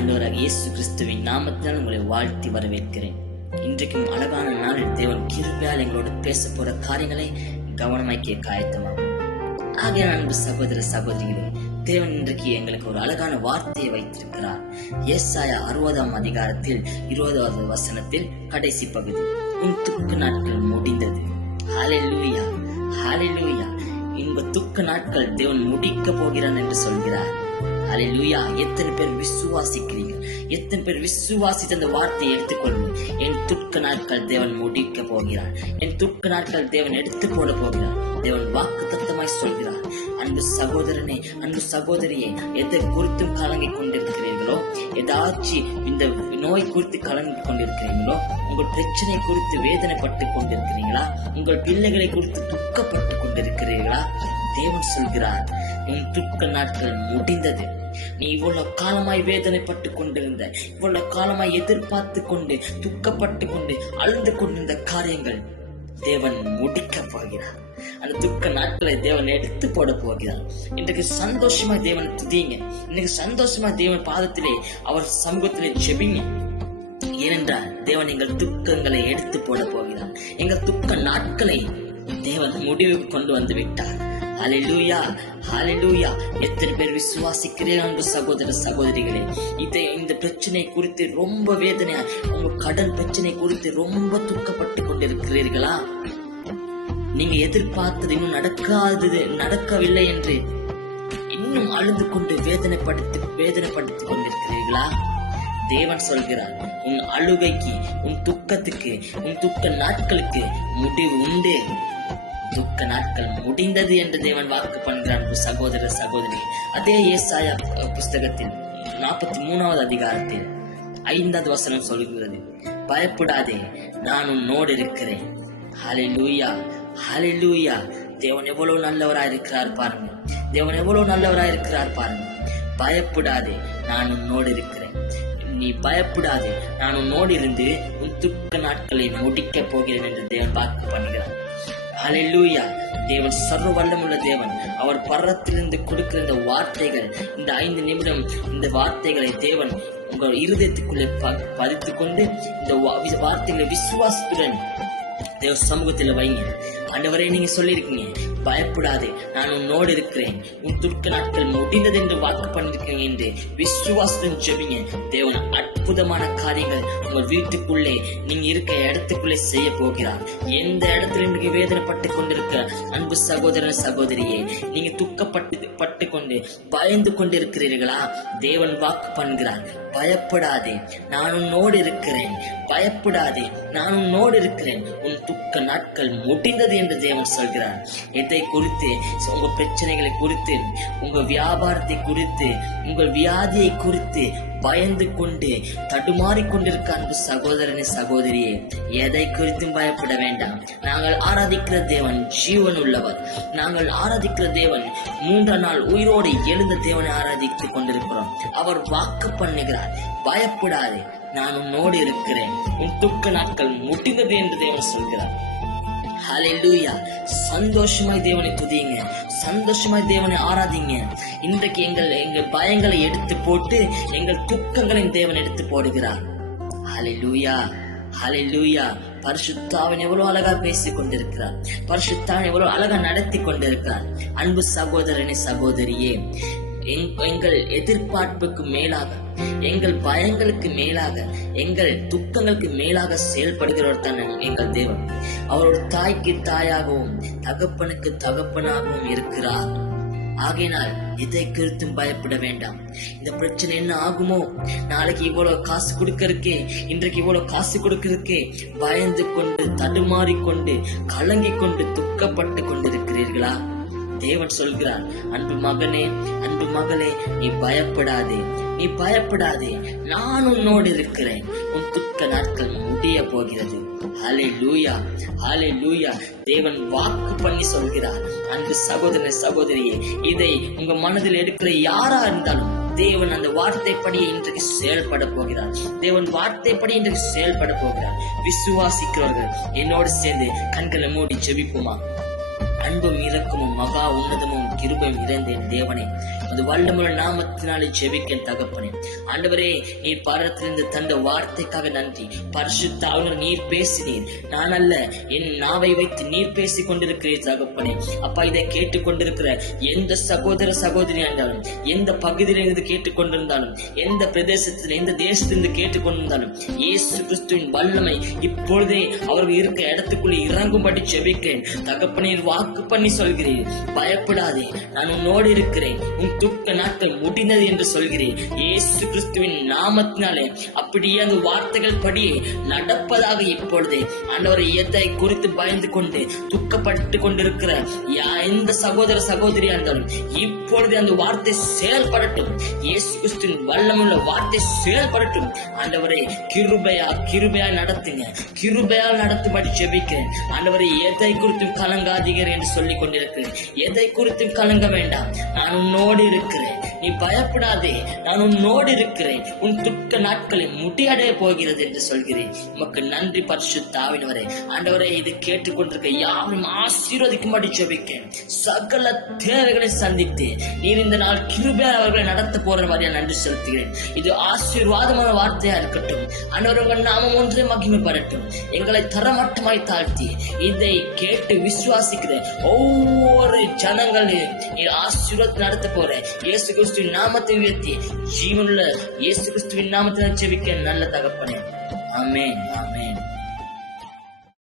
ஆண்டவராக இயேசு கிறிஸ்துவின் நாமத்தினால் உங்களை வாழ்த்தி வரவேற்கிறேன். இன்றைக்கும் அழகான நாளில் தேவன் கிருபையால் எங்களோடு பேச போற காரியங்களை கவனமாய் கேட்க ஆயத்தமாகும். ஆகிய அன்பு சகோதர சகோதரிகளே, தேவன் இன்றைக்கு எங்களுக்கு ஒரு அழகான வார்த்தையை வைத்திருக்கிறார். ஏசாயா 60ஆம் அதிகாரத்தில் 20வது வசனத்தில் கடைசி பகுதி, உன் துக்க நாட்கள் முடிந்தது. ஹல்லேலூயா, ஹல்லேலூயா. இந்த துக்க நாட்கள் தேவன் முடிக்க போகிறான் என்று சொல்கிறார். ஹல்லேலூயா. எத்தனை பேர் விசுவாசிக்கிறீங்க? எத்தனை பேர் விசுவாசித்த அந்த வார்த்தையை எடுத்துக்கொள்ளுங்க. என் துக்க நாட்கள் தேவன் முடிக்க போகிறார். என் துக்க நாட்கள் தேவன் எடுத்து போட போகிறார். தேவன் வாக்குத்தத்தமாய் சொல்கிறார். அன்பு சகோதரனே, அன்பு சகோதரியே, எதை குறித்தும் கலங்கிக் கொண்டிருக்கிறீர்களோ, ஏதாச்சும் இந்த நோய் குறித்து கலங்கிக் கொண்டிருக்கிறீங்களோ, உங்கள் பிரச்சனை குறித்து வேதனைப்பட்டு கொண்டிருக்கிறீங்களா, உங்கள் பிள்ளைகளை குறித்து துக்கப்பட்டு கொண்டிருக்கிறீர்களா, தேவன் சொல்கிறார், உன் துக்க நாட்கள் முடிந்தது. நீ இவ்வளவு காலமாய் வேதனைப்பட்டு கொண்டிருந்த, இவ்வளவு காலமாய் எதிர்பார்த்து கொண்டு துக்கப்பட்டு கொண்டு அழுந்து கொண்டிருந்த காரியங்கள் தேவன் முடிக்க போகிறார். அந்த துக்க நாட்களை தேவன் எடுத்து போட போகிறார். இன்றைக்கு சந்தோஷமா தேவனை துதிங்க. இன்னைக்கு சந்தோஷமா தேவன் பாதத்திலே, அவர் சமூகத்திலே ஜெபிங்க. ஏனென்றால் தேவன் எங்கள் துக்கங்களை எடுத்து போட போகிறார். எங்கள் துக்க நாட்களை தேவன் முடிவுக்கு கொண்டு வந்து விட்டார். ஹல்லேலூயா, ஹல்லேலூயா. எத்தனை பேர் விசுவாசிக்கிறீர்கள் அன்பு சகோதர சகோதரிகளே? இந்த பிரச்சனை குறித்து ரொம்ப வேதனையா, உங்க கடன் பிரச்சனை குறித்து ரொம்ப துக்கப்பட்டு கொண்டிருக்கிறீர்களா? நீங்க எதிர்பார்த்தது இன்னும் நடக்கவில்லை என்று இன்னும் அழுது கொண்டு வேதனைப்படுத்திக் கொண்டிருக்கிறீர்களா? தேவன் சொல்கிறார், உன் அழுகைக்கு, உன் துக்கத்துக்கு, உன் துக்க நாட்களுக்கு முடிவு உண்டு. துக்க நாட்கள் முடிந்தது என்று தேவன் வாக்கு பண்ணுகிறான் சகோதர சகோதரி. அதே ஏசாயா புஸ்தகத்தில் 43வது அதிகாரத்தில் 5வது வசனம் சொல்கிறது, பயப்படாதே, நான் உன்னோடு இருக்கிறேன். ஹல்லேலூயா, ஹல்லேலூயா. தேவன் எவ்வளவு நல்லவராய் இருக்கிறார் பாருங்க. தேவன் எவ்வளவு நல்லவராய் இருக்கிறார் பாருங்க. பயப்படாதே, நான் உன்னோடு இருக்கிறேன். நீ பயப்படாதே, நான் உன்னோடு இருந்து உன் துக்க நாட்களை முடிக்க போகிறேன் என்று தேவன் வாக்கு பண்ணுகிறார். ஹல்லேலூயா. தேவன் சர்வ வல்லமுள்ள தேவன். அவர் பரத்திலிருந்து கொடுக்கிற இந்த வார்த்தைகள், இந்த 5 நிமிடம் இந்த வார்த்தைகளை தேவன் உங்கள் இருதயத்துக்குள்ளே பதித்து கொண்டு இந்த வார்த்தைகளை விசுவாசத்துடன் தேவ சமூகத்தில் வைங்க. ஆண்டவரே, நீங்க சொல்லியிருக்கீங்க, பயப்படாதே, நான் உன்னோடு இருக்கிறேன், உன் துக்க நாட்கள் முடிந்தது என்று வாக்கு பண்ணிருக்கீங்க என்று விசுவாசத்துடன் ஜெபிங்க. தேவன் அற்புதமான காரியங்கள் உங்கள் வீட்டுக்குள்ளே, நீங்க இருக்க இடத்துக்குள்ளே செய்ய போகிறார். எந்த இடத்துல நீங்க வேதனைப்பட்டு கொண்டிருக்க அன்பு சகோதரன் சகோதரியே, நீங்க துக்கப்பட்டு கொண்டு பயந்து கொண்டிருக்கிறீர்களா? தேவன் வாக்கு பண்ணுகிறார், பயப்படாதே, நான் உன்னோடு இருக்கிறேன். பயப்படாதே, நான் உன்னோடு இருக்கிறேன். உன் துக்க நாட்கள் முடிந்தது என்று தேவன் சொல்கிறார். எதை குறித்து? உங்க பிரச்சனைகளை குறித்து, உங்க வியாபாரத்தை குறித்து, உங்கள் வியாதியை குறித்து பயந்து கொண்டு தடுமாறி கொண்டிருக்க அன்பு சகோதரனே சகோதரியே, எதை குறித்தும் பயப்பட வேண்டாம். நாங்கள் ஆராதிக்கிற தேவன் ஜீவன் உள்ளவர். நாங்கள் ஆராதிக்கிற தேவன் 3ஆம் நாள் உயிரோடு எழுந்த தேவனை ஆராதித்துக் கொண்டிருக்கிறோம். அவர் வாக்கு பண்ணுகிறார், பயப்படாதே, நான் உன்னோடு இருக்கிறேன், உன் துக்க நாட்கள் முடிந்தது என்று தேவன் சொல்கிறார். ஹல்லேலூயா. சந்தோஷமாய் தேவனை துதியுங்க, சந்தோஷமாய் தேவனை ஆராதிங்க. இன்றைக்கு எங்கள் பயங்களை எடுத்து போட்டு எங்கள் துக்கங்களை தேவன் எடுத்து போடுகிறார். ஹல்லேலூயா, ஹல்லேலூயா. பரிசுத்தாவின் எவ்வளவு அழகா பேசிக் கொண்டிருக்கிறார். பரிசுத்தாவின் எவ்வளவு அழகா நடத்தி கொண்டிருக்கிறார். அன்பு சகோதரனே சகோதரியே, எங்கள் எதிர்பார்ப்புக்கு மேலாக, எங்கள் பயங்களுக்கு மேலாக, எங்கள் துக்கங்களுக்கு மேலாக செயல்படுகிறவர் தான் எங்கள் தேவன். அவரோட தாய்க்கு தாயாகவும் தகப்பனுக்கு தகப்பனாகவும் இருக்கிறார். ஆகையினால் இதை குறித்தும் பயப்பட வேண்டாம். இந்த பிரச்சனை என்ன ஆகுமோ, நாளைக்கு இவ்வளவு காசு கொடுக்கறதுக்கே, இன்றைக்கு இவ்வளவு காசு கொடுக்கறதுக்கே பயந்து கொண்டு தடுமாறிக்கொண்டு கலங்கிக் கொண்டு துக்கப்பட்டு கொண்டிருக்கிறீர்களா? தேவன் சொல்கிறார், அன்பு மகனே, அன்பு மகளே, நீ பயப்படாதே, நீ பயப்படாதே, நான் உன்னோடு இருக்கிறேன். உன் துக்க நாட்கள் முடிய போகிறது. ஹல்லேலூயா, ஹல்லேலூயா. தேவன் வாக்கு பண்ணி சொல்கிறார். அன்பு சகோதரனே சகோதரியே, இதை உங்க மனதில் எடுக்கிற யாரா இருந்தாலும் தேவன் அந்த வார்த்தைப்படியே இன்றைக்கு செயல்பட போகிறார். தேவன் வார்த்தைப்படி இன்றைக்கு செயல்பட போகிறார். விசுவாசிக்கிறவர்கள் என்னோடு சேர்ந்து கண்களை மூடி ஜெபிப்போமா? அன்பும் இரக்கமும் மகா உன்னதமும் கிருபையும் இறைந்த என் தேவனே, அது வல்லமுள்ள நாமத்தினாலே ஜெபிக்கிறேன் தகப்பனே. ஆண்டவரே, நீர் பாரத்திலிருந்து தந்த வார்த்தைக்காக நன்றி. பரிசுத்த ஆவியானவர் நீர் பேசினீர், நான் அல்ல, என் நாவை வைத்து நீர் பேசிக் கொண்டிருக்கிறீர் தகப்பனே. அப்பா, இதை கேட்டுக்கொண்டிருக்கிற எந்த சகோதர சகோதரி இருந்தாலும், எந்த பகுதியிலிருந்து கேட்டுக்கொண்டிருந்தாலும், எந்த பிரதேசத்தில் எந்த தேசத்திலிருந்து கேட்டுக்கொண்டிருந்தாலும், இயேசு கிறிஸ்துவின் வல்லமை இப்பொழுதே அவர்கள் இருக்க இடத்துக்குள்ளே இறங்கும்படி ஜெபிக்கிறேன் தகப்பனே. வாக்கு பண்ணி சொல்கிறேன், பயப்படாதே, நான் உன்னோடு இருக்கிறேன், உன் துக்க நாட்கள் முடிந்தது என்று சொல்கிறேன் இயேசு கிறிஸ்துவின் நாமத்தினாலே. அப்படியே அந்த வார்த்தைகள் படியே நடப்பதாக இப்பொழுதே ஆண்டவரை எதை குறித்து பயந்து கொண்டு துக்கப்பட்டு கொண்டிருக்கிற எந்த சகோதர சகோதரியா இருந்தாலும் இப்பொழுது அந்த வார்த்தை செயல்படட்டும். இயேசு கிறிஸ்துவின் வல்லமுள்ள வார்த்தை செயல்படட்டும். ஆண்டவரை கிருபையா நடத்துங்க, கிருபையால் நடத்தும்படி ஜெபிக்கிறேன் ஆண்டவரை. எதை குறித்தும் கலங்காதீர்கள் என்று சொல்லிக் கொண்டிருக்கிறேன். எதை குறித்தும் கலங்க வேண்டாம், நான் உன்னோடு இருக்கிறேன், நீ பயப்படாதே, நான் உன்னோடு இருக்கிறேன், உன் துக்க நாட்களை முடியடைய போகிறது என்று சொல்கிறேன். உமக்கு நன்றி பரிசுத்த ஆவியானவரே. ஆண்டவரே, இது கேட்டுக்கொண்டிருக்க யாரும் ஆசீர்வதிக்கும்படி ஜெபிக்கிறேன். சகல தேவைகளை சந்தித்து நீர் இந்த நாள் கிருபையால் அவர்களை நடத்த போற மாதிரியா நன்றி செலுத்துகிறேன். இது ஆசீர்வாதமான வார்த்தையா இருக்கட்டும். ஆண்டவர் உங்கள் நாமம் ஒன்றே மகிமைப்படட்டும். எங்களை தரமட்டமாய் தாழ்த்தி இதை கேட்டு விசுவாசிக்கிற ஒவ்வொரு ஜனங்களையும் நீர் ஆசீர்வாதம் நடத்த போற இயேசு கிறிஸ்துவின் நாமத்தை உயர்த்தி ஜீவனுள்ள இயேசு கிறிஸ்துவின் நாமத்தை ஜெபிக்க நல்ல தகப்பனே. ஆமென், ஆமென்.